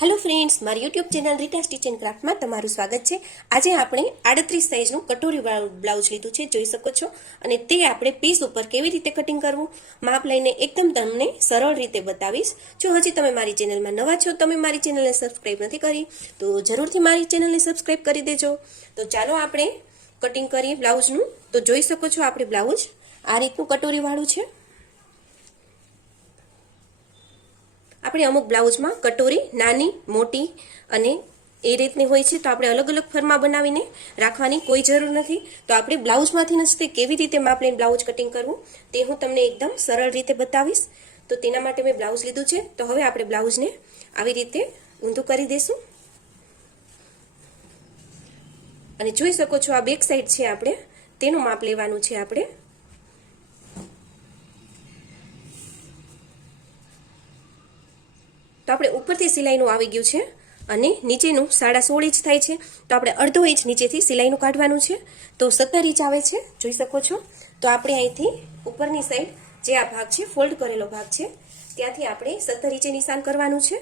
Hello friends મારી YouTube channel Rita stitch ક્રાફ્ટમાં તમારું સ્વાગત છે. આજે આપણે આડત્રીસ સાઇઝનું કટોરી બ્લાઉઝ લીધું છે, જોઈ શકો છો. અને તે આપણે પીસ ઉપર કેવી રીતે કટિંગ કરવું, માપ લઈને એકદમ તમને સરળ રીતે બતાવીશ. જો હજી તમે મારી ચેનલમાં નવા છો, તમે મારી ચેનલને સબસ્ક્રાઈબ નથી કરી, તો જરૂરથી મારી ચેનલને સબસ્ક્રાઈબ કરી દેજો. તો ચાલો આપણે કટિંગ કરીએ બ્લાઉઝનું તો જોઈ શકો છો, આપણે બ્લાઉઝ આ રીતનું કટોરીવાળું છે. આપણે અમુક બ્લાઉઝમાં કટોરી, નાની, મોટી અને એ રીતની હોય છે, તો આપણે અલગ અલગ ફરમાં બનાવીને રાખવાની કોઈ જરૂર નથી. તો આપણે બ્લાઉઝમાંથી નસતે કેવી રીતે માપ લઈને બ્લાઉઝ કટિંગ કરવું, તે હું તમને એકદમ સરળ રીતે બતાવીશ. તો તેના માટે મેં બ્લાઉઝ લીધું છે. તો હવે આપણે બ્લાઉઝને આવી રીતે ઊંધું કરી દઈશું અને જોઈ શકો છો આ બેક સાઈડ છે આપણે, તેનું માપ લેવાનું છે આપણે. તો આપણે ઉપરથી સિલાઈનું આવી ગયું છે અને નીચેનું સાડા સોળ ઇંચ થાય છે. તો આપણે અડધો ઇંચ નીચેથી સિલાઈનું કાઢવાનું છે. તો સત્તર ઇંચ આવે છે. જોઈ શકો છો. તો આપણે અહીંથી ઉપરની સાઈડ જે આ ભાગ છે, ફોલ્ડ કરેલો ભાગ છે, ત્યાંથી આપણે સત્તર ઇંચે નિશાન કરવાનું છે.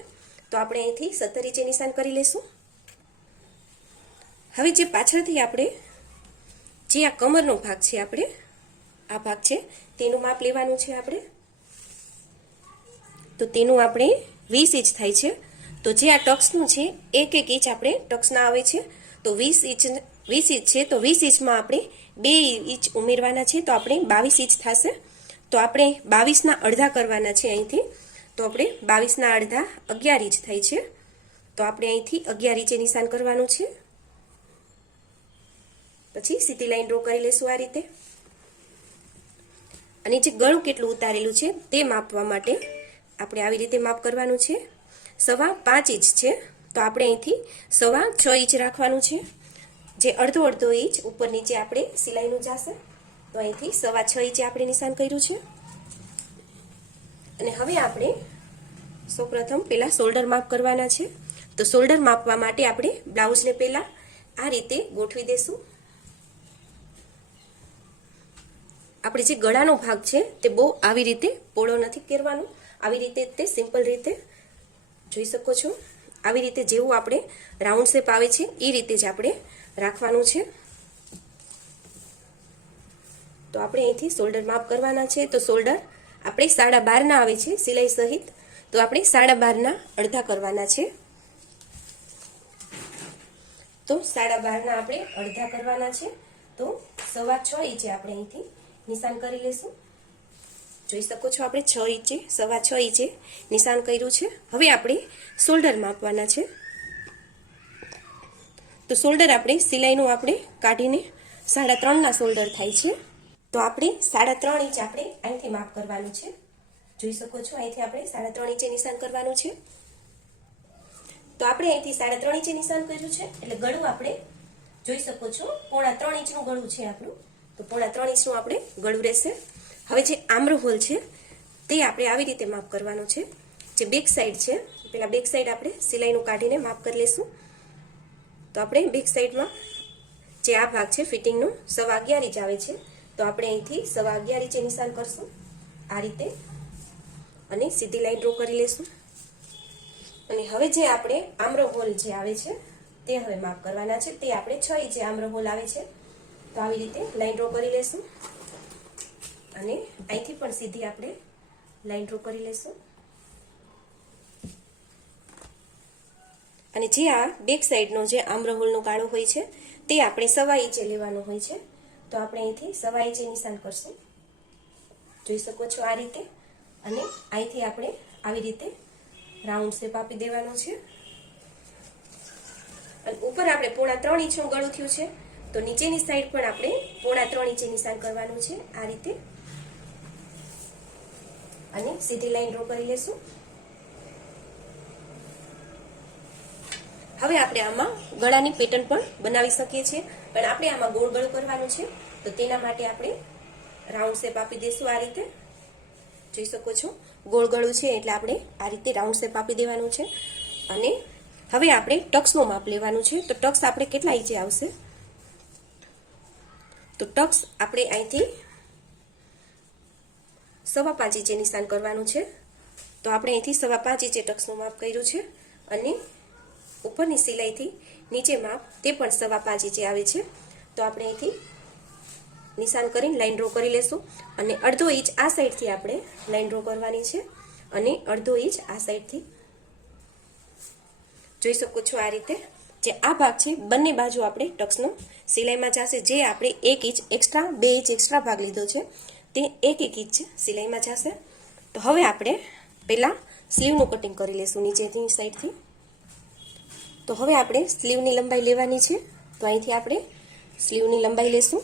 તો આપણે અહીંથી સત્તર ઇંચે નિશાન કરી લેશું. હવે જે પાછળથી આપણે જે આ કમરનો ભાગ છે આપણે, આ ભાગ છે, તેનું માપ લેવાનું છે આપણે. તો તેનું આપણે વીસ ઇંચ થાય છે. તો જે આ ટક્સનું છે, એક એક ઇંચ આપણે ટક્સના આવે છે. તો વીસ ઇંચ વીસ ઇંચ છે, તો વીસ ઇંચમાં આપણે બે ઇંચ ઉમેરવાના છે, તો આપણે બાવીસ ઇંચ થશે. તો આપણે બાવીસના અડધા કરવાના છે અહીંથી. તો આપણે બાવીસના અડધા અગિયાર ઇંચ થાય છે. તો આપણે અહીંથી અગિયાર ઇંચે નિશાન કરવાનું છે. પછી સીધી લાઈન ડ્રો કરી લેશું આ રીતે. અને જે ગળું કેટલું ઉતારેલું છે, તે માપવા માટે આપણે આવી રીતે માપ કરવાનું છે. સવા પાંચ ઇંચ છે. તો આપણે અહીંથી સવા છ ઇંચ રાખવાનું છે. જે અડધો અડધો ઇંચ ઉપર નીચે આપણે સિલાઈનું જશે. તો અહીંથી સવા છ ઇંચે આપણે નિશાન કર્યું છે. અને હવે આપણે સૌપ્રથમ પહેલાં શોલ્ડર માપ કરવાના છે. તો શોલ્ડર માપવા માટે આપણે બ્લાઉઝને પહેલાં આ રીતે ગોઠવી દેશું. આપણે જે ગળાનો ભાગ છે તે બહુ આવી રીતે પોળો નથી કરવાનો. આવી રીતે તે સિમ્પલ રીતે જોઈ શકો છો. આવી રીતે જેવું આપણે રાઉન્ડ શેપ આવે છે એ રીતે જ આપણે રાખવાનું છે. તો આપણે અહીંથી શોલ્ડર માપ કરવાના છે. તો શોલ્ડર આપણે સાડા બારના આવે છે, સિલાઈ સહિત. તો આપણે સાડા બારના અડધા કરવાના છે. તો સાડા બારના આપણે અડધા કરવાના છે. તો સવા છ ઇંચે આપણે અહીંથી નિશાન કરી લેશું. જોઈ શકો છો આપણે છ ઇંચે, સવા છ ઇંચે નિશાન કર્યું છે. હવે આપણે શોલ્ડર માપવાના છે. તો શોલ્ડર આપણે સિલાઈનું આપણે કાઢીને સાડા ત્રણના શોલ્ડર થાય છે. તો આપણે સાડા ત્રણ ઇંચ આપણે અહીંથી માપ કરવાનું છે. જોઈ શકો છો અહીંથી આપણે સાડા ત્રણ ઇંચે નિશાન કરવાનું છે. તો આપણે અહીંથી સાડા ત્રણ ઇંચે નિશાન કર્યું છે. એટલે ગળું આપણે જોઈ શકો છો, પોણા ત્રણ ઇંચનું ગળું છે આપણું. તો પોણા ત્રણ ઇંચનું આપણે ગળું રહેશે. હવે જે આમરો હોલ છે, તે આપણે આવી રીતે માપ કરવાનો છે. જે બેક સાઈડ છે, પેલા બેક સાઈડ આપણે સિલાઈનું કાઢીને માપ કરી લેશું તો આપણે બેક સાઈડમાં જે આ ભાગ છે, ફિટિંગનું, સવા અગિયાર ઇંચ આવે છે. તો આપણે અહીંથી સવા અગિયાર ઇંચે નિશાન કરશું. આ રીતે અને સીધી લાઈન ડ્રો કરી લેશું અને હવે જે આપણે આમરો હોલ જે આવે છે, તે હવે માપ કરવાના છે. તે આપણે છ ઇંચે આમરો હોલ આવે છે. તો આવી રીતે લાઈન ડ્રો કરી લેશું અને અહીંથી પણ સીધી આપણે લાઈન ડ્રો કરી લેશું અને જે આ બેક સાઈડનો જે આમરહોલનો ગાળો હોય છે, તે આપણે સવા ઇંચે લેવાનો હોય છે. તો આપણે અહીંથી સવા ઇંચે નિશાન કરશું. જોઈ શકો છો આ રીતે. અને અહીંથી આપણે આવી રીતે રાઉન્ડ શેપ આપી દેવાનો છે. અને ઉપર આપણે પોણા ત્રણ ઇંચનું ગળું થયું છે. તો નીચેની સાઈડ પણ આપણે પોણા ત્રણ ઇંચે નિશાન કરવાનું છે. આ રીતે અને સીધી લાઈન ડ્રો કરી લેશું. હવે આપણે આમાં ગળાની પેટર્ન પણ બનાવી શકીએ છીએ. પણ આપણે આમાં ગોળ ગળ કરવાનું છે. તો તેના માટે આપણે રાઉન્ડ શેપ આપી દઈશું આ રીતે. જોઈ શકો છો? ગોળ ગળું છે એટલે આપણે આ રીતે રાઉન્ડ શેપ આપી દેવાનું છે. અને હવે આપણે ટક્સનું માપ લેવાનું છે. તો ટક્સ આપણે કેટલા ઇંચે આવશે? તો ટક્સ આપણે અહીંથી સવા પાંચ ઇંચે નિશાન કરવાનું છે. તો આપણે અહીંથી સવા પાંચ ઇંચે ટક્સનું માપ કર્યું છે અને ઉપરની સિલાઈથી નીચે માપ તે પણ સવા પાંચ ઇંચે આવે છે. તો આપણે અહીંથી નિશાન કરીને લાઈન ડ્રો કરી લેશું અને અડધો ઇંચ આ સાઈડથી આપણે લાઈન ડ્રો કરવાની છે અને અડધો ઇંચ આ સાઈડથી. જોઈ શકો છો આ રીતે જે આ ભાગ છે, બંને બાજુ આપણે ટક્સનો સિલાઈમાં જશે, જે આપણે એક ઇંચ એક્સ્ટ્રા, બે ઇંચ એક્સ્ટ્રા ભાગ લીધો છે. તે એક એક ઇંચ સિલાઈમાં જશે. તો હવે આપણે પહેલાં સ્લીવનું કટિંગ કરી લઈશું નીચેની સાઈડથી. તો હવે આપણે સ્લીવની લંબાઈ લેવાની છે. તો અહીંથી આપણે સ્લીવની લંબાઈ લેશું.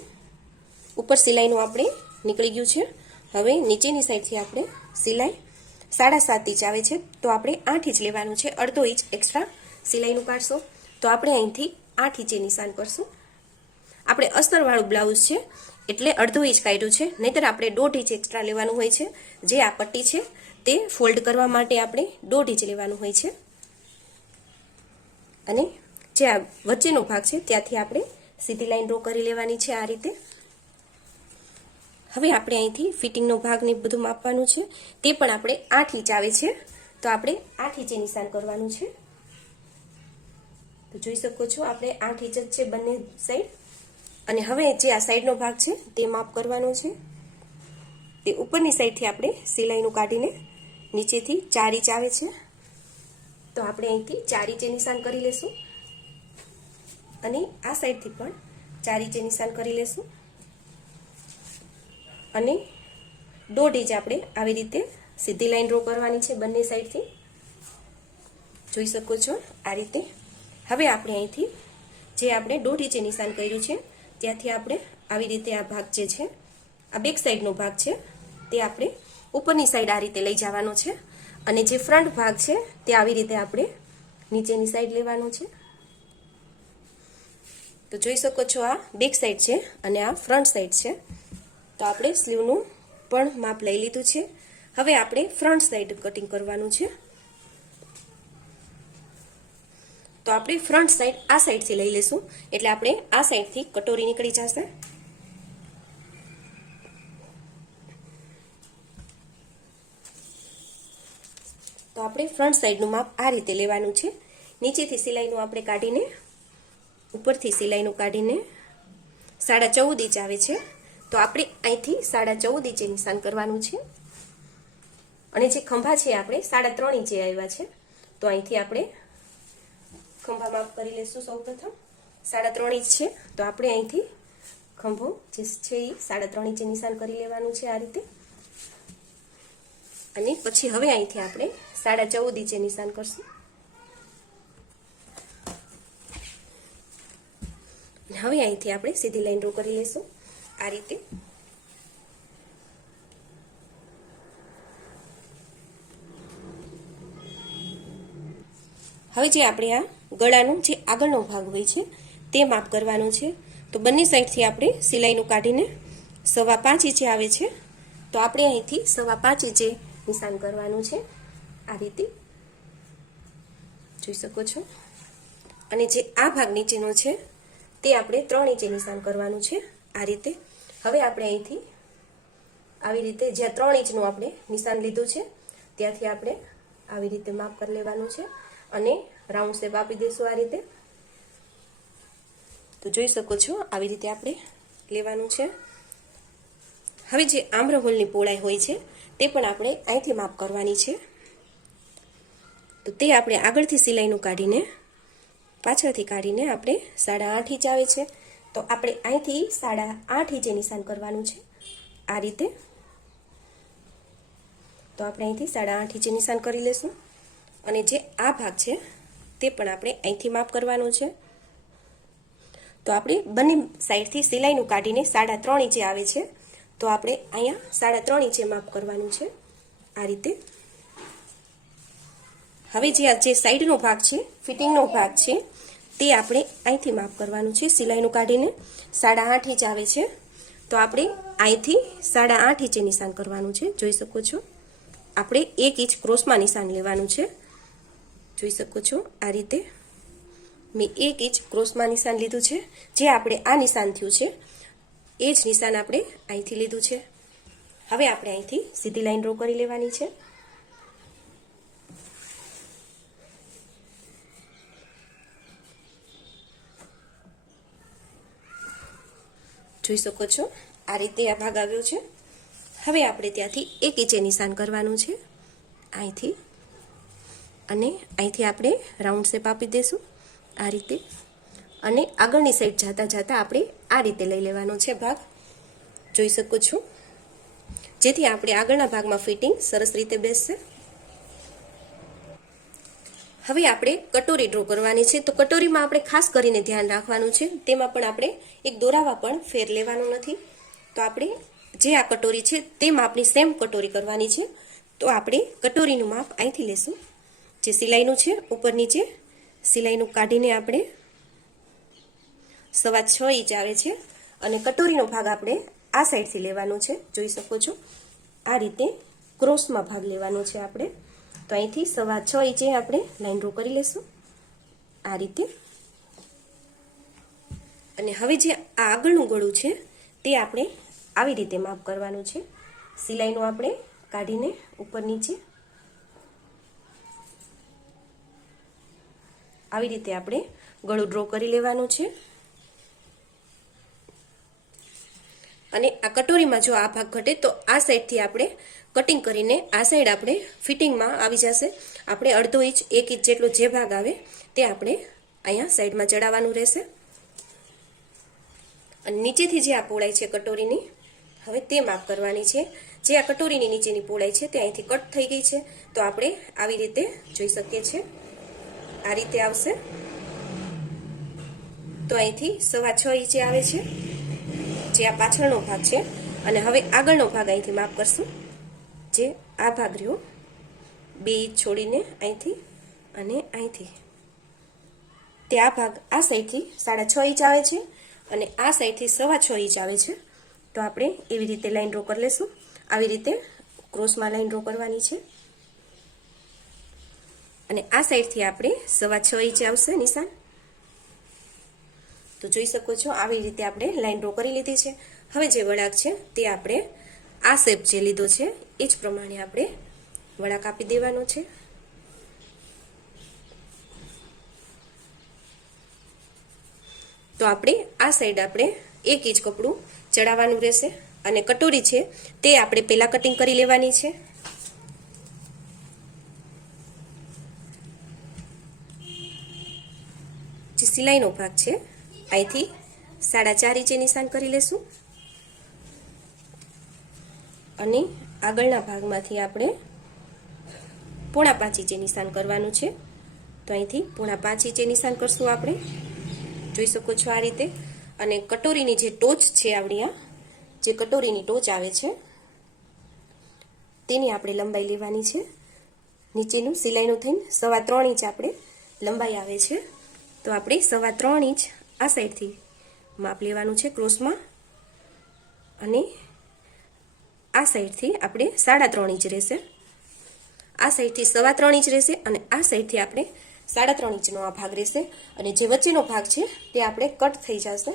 ઉપર સિલાઈનું આપણે નીકળી ગયું છે. હવે નીચેની સાઈડથી આપણે સિલાઈ સાડા સાત ઇંચ આવે છે. તો આપણે આઠ ઇંચ લેવાનું છે. અડધો ઇંચ એક્સ્ટ્રા સિલાઈનું કાઢશો. તો આપણે અહીંથી આઠ ઇંચે નિશાન કરશું. આપણે અસ્તરવાળું બ્લાઉઝ છે. એટલે અડધો ઇંચ કાઢ્યું છે. નહીતર આપણે દોઢ ઇંચ એક્સ્ટ્રા લેવાનું હોય છે. જે આ પટ્ટી છે, તે ફોલ્ડ કરવા માટે આપણે દોઢ ઇંચ લેવાનું હોય છે. અને જે આ વચ્ચેનો ભાગ છે, ત્યાંથી આપણે સીધી લાઈન ડ્રો કરી લેવાની છે આ રીતે. હવે આપણે અહીંથી ફિટિંગનો ભાગ ને બધું માપવાનું છે. તે પણ આપણે આઠ ઇંચ આવે છે. તો આપણે આઠ ઇંચે નિશાન કરવાનું છે. તો જોઈ શકો છો, આપણે આઠ ઇંચ જ છે બંને સાઈડ અને હવે જે આ સાઈડનો ભાગ છે, તે માપ કરવાનો છે. તે ઉપરની સાઈડથી આપણે સિલાઈનું કાઢીને નીચેથી ચાર ઇંચ આવે છે. તો આપણે અહીંથી ચાર ઇંચે નિશાન કરી લેશું. અને આ સાઈડથી પણ ચાર ઇંચે નિશાન કરી લેશું. અને દોઢ ઇંચ આપણે આવી રીતે સીધી લાઈન ડ્રો કરવાની છે બંને સાઈડથી. જોઈ શકો છો આ રીતે. હવે આપણે અહીંથી જે આપણે દોઢ ઇંચે નિશાન કર્યું છે ત્યાંથી આપણે આવી રીતે આ ભાગ જે છે, આ બેક સાઈડનો ભાગ છે, તે આપણે ઉપરની સાઈડ આ રીતે લઈ જવાનો છે. અને જે ફ્રન્ટ ભાગ છે, તે આવી રીતે આપણે નીચેની સાઈડ લેવાનો છે. તો જોઈ શકો છો આ બેક સાઈડ છે અને આ ફ્રન્ટ સાઈડ છે. તો આપણે સ્લીવનું પણ માપ લઈ લીધું છે. હવે આપણે ફ્રન્ટ સાઈડ કટિંગ કરવાનું છે. તો આપણે ફ્રન્ટ સાઈડ આ સાઈડથી લઈ લેશું એટલે આપણે આ સાઈડથી કટોરી નીકળી જશે. તો આપણે ફ્રન્ટ સાઈડનું માપ આ રીતે લેવાનું છે. નીચેથી સિલાઈનું આપણે કાઢીને, ઉપરથી સિલાઈનું કાઢીને સાડા ચૌદ ઇંચ આવે છે. તો આપણે અહીંથી સાડા ચૌદ ઇંચે નિશાન કરવાનું છે. અને જે ખંભા છે આપણે સાડા ત્રણ ઇંચે આવ્યા છે. તો અહીંથી આપણે ખંભા માપ કરી લેશું સૌપ્રથમ. સાડા ત્રણ ઇંચ છે. તો આપણે અહીંથી ખંભો જે છે એ સાડા ત્રણ ઇંચે નિશાન કરી લેવાનું છે આ રીતે. અને પછી હવે અહીંથી આપણે સાડા ચૌદ ઇંચે નિશાન કરશું. હવે અહીંથી આપણે સીધી લાઈન ડ્રો કરી લઈશું આ રીતે. હવે જે આપણે આ ગળાનો જે આગળનો ભાગ હોય છે, તે માપ કરવાનો છે. તો બંને સાઈડથી આપણે સિલાઈનું કાઢીને સવા પાંચ ઇંચે આવે છે. તો આપણે અહીંથી સવા પાંચ ઇંચે નિશાન કરવાનું છે. આ રીતે જોઈ શકો છો. અને જે આ ભાગ નીચેનો છે, તે આપણે ત્રણ ઇંચે નિશાન કરવાનું છે. આ રીતે. હવે આપણે અહીંથી આવી રીતે જ્યાં ત્રણ ઇંચનું આપણે નિશાન લીધું છે, ત્યાંથી આપણે આવી રીતે માપ કરી લેવાનું છે. અને રાઉન્ડ શેપ આપી દઈશું આ રીતે. તો જોઈ શકો છો આવી રીતે આપણે લેવાનું છે. હવે જે આમ્રહોલની પહોળાઈ હોય છે, તે પણ આપણે અહીંથી માપ કરવાની છે. તો તે આપણે આગળથી સિલાઈનું કાઢીને, પાછળથી કાઢીને આપણે સાડા આઠ ઇંચ આવે છે. તો આપણે અહીંથી સાડા આઠ ઇંચે નિશાન કરવાનું છે આ રીતે. તો આપણે અહીંથી સાડા આઠ ઇંચે નિશાન કરી લેશું. અને જે આ ભાગ છે, તે પણ આપણે અહીંથી માપ કરવાનું છે. તો આપણે બંને સાઈડથી સિલાઈનું કાઢીને સાડા ત્રણ ઇંચે આવે છે. તો આપણે અહીંયા સાડા ત્રણ ઇંચે માપ કરવાનું છે. આ રીતે. હવે જે આ જે સાઈડનો ભાગ છે, ફિટિંગનો ભાગ છે, તે આપણે અહીંથી માપ કરવાનું છે સિલાઈનું કાઢીને. સાડા આઠ ઇંચ આવે છે. તો આપણે અહીંથી સાડા આઠ ઇંચે નિશાન કરવાનું છે. જોઈ શકો છો. આપણે એક ઇંચ ક્રોસમાં નિશાન લેવાનું છે. જોઈ શકો છો આ રીતે. મેં એક ઇંચ ક્રોસમાં નિશાન લીધું છે. જે આપણે આ નિશાન થયું છે, એ જ નિશાન આપણે અહીંથી લીધું છે. હવે આપણે અહીંથી સીધી લાઈન ડ્રો કરી લેવાની છે. જોઈ શકો છો, આ રીતે આ ભાગ આવ્યો છે. હવે આપણે ત્યાંથી એક ઇંચે નિશાન કરવાનું છે. અહીંથી અને અહીંથી આપણે રાઉન્ડ શેપ આપી દઈશું આ રીતે. અને આગળની સાઈડ જતા જતા આપણે આ રીતે લઈ લેવાનો છે ભાગ. જોઈ શકો છો. જેથી આપણે આગળના ભાગમાં ફિટિંગ સરસ રીતે બેસશે. હવે આપણે કટોરી ડ્રો કરવાની છે. તો કટોરીમાં આપણે ખાસ કરીને ધ્યાન રાખવાનું છે. તેમાં પણ આપણે એક દોરાવા પણ ફેર લેવાનો નથી. તો આપણે જે આ કટોરી છે તે માપની સેમ કટોરી કરવાની છે. તો આપણે કટોરીનું માપ અહીંથી લેશું. જે સિલાઈનું છે, ઉપર નીચે સિલાઈનું કાઢીને આપણે સવા છ ઇંચ આવે છે અને કટોરીનો ભાગ આપણે આ સાઈડથી લેવાનો છે, જોઈ શકો છો. આ રીતે ક્રોસમાં ભાગ લેવાનો છે આપણે. તો અહીંથી સવા છ ઇંચે આપણે લાઈન ડ્રો કરી લેશું. આ રીતે. અને હવે જે આ આગળનું ગળું છે, તે આપણે આવી રીતે માપ કરવાનું છે. સિલાઈનું આપણે કાઢીને ઉપર નીચે આવી રીતે આપણે ગળું ડ્રો કરી લેવાનું છે. અને આ કટોરીમાં જો આ ભાગ ઘટે તો આ સાઈડથી આપણે કટિંગ કરીને આ સાઈડ આપણે ફિટિંગમાં આવી જશે. આપણે અડધો ઇંચ, એક ઇંચ જેટલો જે ભાગ આવે તે આપણે અહીંયા સાઈડમાં ચડાવવાનું રહેશે. અને નીચેથી જે આ પોળાઈ છે કટોરીની, હવે તે માપ કરવાની છે. જે આ કટોરીની નીચેની પોળાઈ છે તે અહીંથી કટ થઈ ગઈ છે. તો આપણે આવી રીતે જોઈ શકીએ છીએ. આ રીતે આવશે. તો અહીંથી સવા છ ઇંચે આવે છે, જે આ પાછળનો ભાગ છે. અને હવે આગળનો ભાગ અહીંથી માફ કરશું, જે આ ભાગ રહ્યો. બે ઇંચ છોડીને અહીંથી અને અહીંથી. તે આ ભાગ આ સાઈડથી સાડા છ ઇંચ આવે છે અને આ સાઈડથી સવા છ ઇંચ આવે છે. તો આપણે એવી રીતે લાઈન ડ્રો કરી લેશું. આવી રીતે ક્રોસમાં લાઈન ડ્રો કરવાની છે. અને આ સાઈડથી આપણે સવા છ ઇંચ આવશે નિશાન. તો જોઈ શકો છો આવી રીતે આપણે લાઈન ડ્રો કરી લીધી છે. હવે જે વળાક છે તે આપણે આ શેપ જે લીધો છે, એ જ પ્રમાણે આપણે વળાક આપી દેવાનો છે. તો આપણે આ સાઈડ આપણે એક ઇંચ કપડું ચડાવવાનું રહેશે અને કટોરી છે તે આપણે પહેલાં કટિંગ કરી લેવાની છે. સિલાઈનો ભાગ છે. અહીંથી સાડા ચાર ઇંચે નિશાન કરી લેશું. અને આગળના ભાગમાંથી આપણે પોણા પાંચ ઇંચે નિશાન કરવાનું છે. તો અહીંથી પોણા પાંચ ઇંચે નિશાન કરશું આપણે. જોઈ શકો છો આ રીતે. અને કટોરીની જે ટોચ છે આપણી આ, જે કટોરીની ટોચ આવે છે, તેની આપણે લંબાઈ લેવાની છે. નીચેનું સિલાઈનું થઈને સવા ત્રણ ઇંચ આપણે લંબાઈ આવે છે. તો આપણે સવા ત્રણ ઇંચ આ સાઈડથી માપ લેવાનું છે ક્રોસમાં. અને આ સાઈડથી આપણે સાડા ત્રણ ઇંચ રહેશે. આ સાઈડથી સવા ત્રણ ઇંચ રહેશે અને આ સાઈડથી આપણે સાડા ત્રણ ઇંચનો આ ભાગ રહેશે. અને જે વચ્ચેનો ભાગ છે તે આપણે કટ થઈ જશે.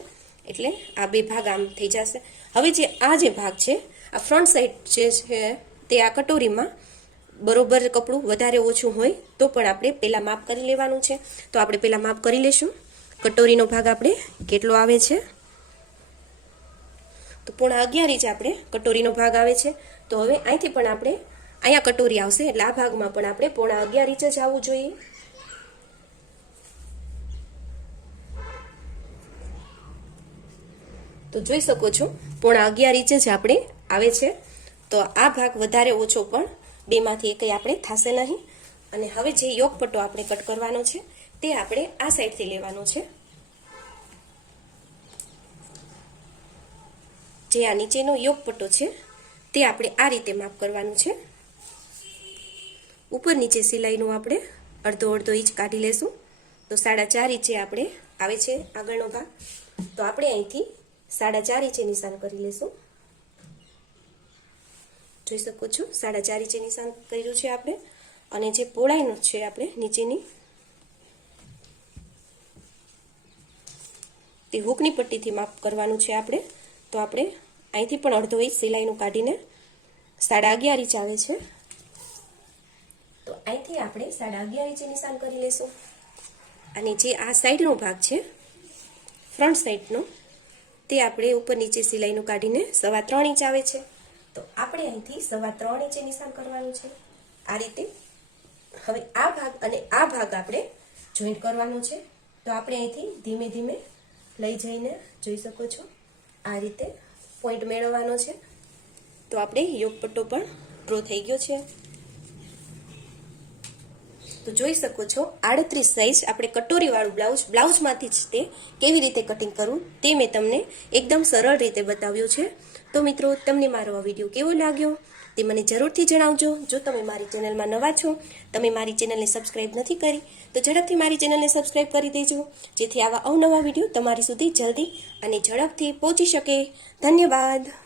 એટલે આ બે ભાગ આમ થઈ જશે. હવે જે આ જે ભાગ છે, આ ફ્રન્ટ સાઈડ જે છે તે આ કટોરીમાં બરોબર કપડું વધારે ઓછું હોય, તો પણ આપણે પહેલાં માપ કરી લેવાનું છે. તો આપણે પહેલાં માપ કરી લેશું. કટોરીનો ભાગ આપણે કેટલો આવે છે? તો પોણા અગિયાર ઇંચ આપણે કટોરીનો ભાગ આવે છે. તો હવે અહીંથી પણ આપણે, અહીંયા કટોરી આવશે, એટલે આ ભાગમાં પણ આપણે પોણા અગિયાર ઇંચ જ આવવું જોઈએ. તો જોઈ શકો છો, પોણા અગિયાર ઇંચ જ આપણે આવે છે. તો આ ભાગ વધારે ઓછો પણ બેમાંથી એકઈ આપણે થશે નહીં. અને હવે જે યોગ પટ્ટો આપણે કટ કરવાનો છે, તે આપણે આ સાઈડથી લેવાનો છે. જે આ નીચેનો યોગ પટ્ટો છે, તે આપણે આ રીતે માપ કરવાનું છે. ઉપર નીચે સિલાઈનું આપણે અડધો અડધો ઇંચ કાઢી લેશું. તો સાડા ચાર ઇંચે આપણે આવે છે આગળનો ભાગ. તો આપણે અહીંથી સાડા ચાર ઇંચે નિશાન કરી લેશું. જોઈ શકો છો. સાડા ચાર ઇંચે નિશાન કર્યું છે આપણે. અને જે પોળાઈનું છે આપણે, નીચેની. તે હુકની પટ્ટીથી માપ કરવાનું છે આપણે. તો આપણે અહીંથી પણ અડધો ઇંચ સિલાઈનું કાઢીને સાડા અગિયાર ઇંચ આવે છે. તો અહીંથી આપણે સાડા અગિયાર ઇંચે નિશાન કરી લેશું. અને જે આ સાઈડનો ભાગ છે, ફ્રન્ટ સાઈડનો, તે આપણે ઉપર નીચે સિલાઈનું કાઢીને સવા ત્રણ ઇંચ આવે છે. તો આપણે અહીંથી સવા ત્રણ ઇંચે નિશાન કરવાનું છે. આ રીતે હવે આ ભાગ અને આ ભાગ આપણે જોઈન્ટ કરવાનો છે. તો આપણે અહીંથી ધીમે ધીમે લઈ જઈને જોઈ શકો છો. આ રીતે પોઈન્ટ મેળવવાનો છે. તો આપણે યોગપટ્ટો પણ ડ્રો થઈ ગયો છે. તો જોઈ શકો છો, આડત્રીસ સાઈઝ આપણે કટોરીવાળું બ્લાઉઝ બ્લાઉઝમાંથી જ તે કેવી રીતે કટિંગ કરવું તે મેં તમને એકદમ સરળ રીતે બતાવ્યું છે. તો મિત્રો, તમને મારો આ વીડિયો કેવો લાગ્યો? તે મને જરૂરથી જણાવજો. જો તમે મારી ચેનલમાં નવા છો, તમે મારી ચેનલને સબસ્ક્રાઈબ નથી કરી, તો ઝડપથી મારી ચેનલને સબસ્ક્રાઈબ કરી દેજો. જેથી આવા અવનવા વીડિયો તમારી સુધી જલ્દી અને ઝડપથી પહોંચી શકે. ધન્યવાદ.